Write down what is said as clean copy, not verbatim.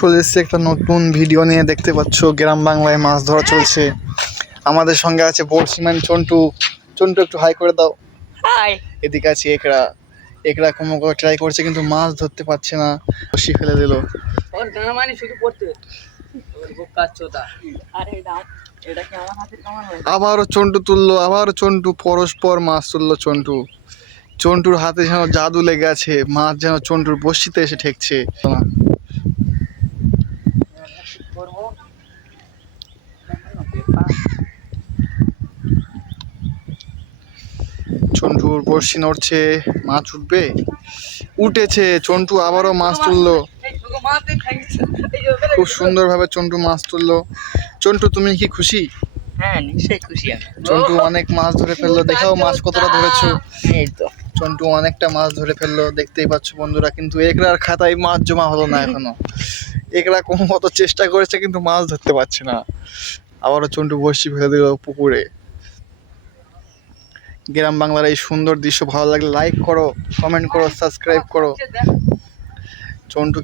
চলে এসেছে একটা নতুন ভিডিও নিয়ে। দেখতে পাচ্ছ গ্রাম বাংলায় মাছ ধরা চলছে। আমাদের সঙ্গে আছে বড়শিমান চন্টু। চন্টু একটু হাই করে দাও। হাই। এদিকে আছে একরা। একরা কোনো করে ট্রাই করছে কিন্তু মাছ ধরতে পারছে না, বড়শি ফেলে দিল। ওর গানামানি শুধু পড়তে ওর বোকা চোদা। আরে দাও, এটা কি আমার হাতের কামান হয়? আবারও চন্টু তুললো, আবার চন্টু পরস্পর মাছ তুললো চন্টু। চন্টুর হাতে যেন জাদু লেগে আছে, মাছ যেন চন্টুর বড়শিতে এসে ঠেকছে। করবো চন্টুর বড়শি নড়ছে, মাছ উঠবে। উঠেছে, চন্টু আবারও মাছ তুললো। খুব সুন্দরভাবে চন্টু মাছ তুললো। চন্টু তুমি কি খুশি? হ্যাঁ, নিশ্চয়ই খুশি আমি। চন্টু অনেক মাছ ধরে ফেললো। দেখাও মাছ কতটা ধরেছো। এই তো চন্টু অনেকটা মাছ ধরে ফেললো, দেখতেই পাচ্ছ বন্ধুরা। কিন্তু একরার খাতায় মাছ জমা হলো না এখনো। একরা কোনো মতো চেষ্টা করেছে কিন্তু মাছ ধরতে পারছে না। আবারও চন্টু বড়শি ফেলে দিল পুকুরে। গ্রাম বাংলার এই সুন্দর দৃশ্য ভালো লাগলে লাইক করো, কমেন্ট করো, সাবস্ক্রাইব করো। চন্টু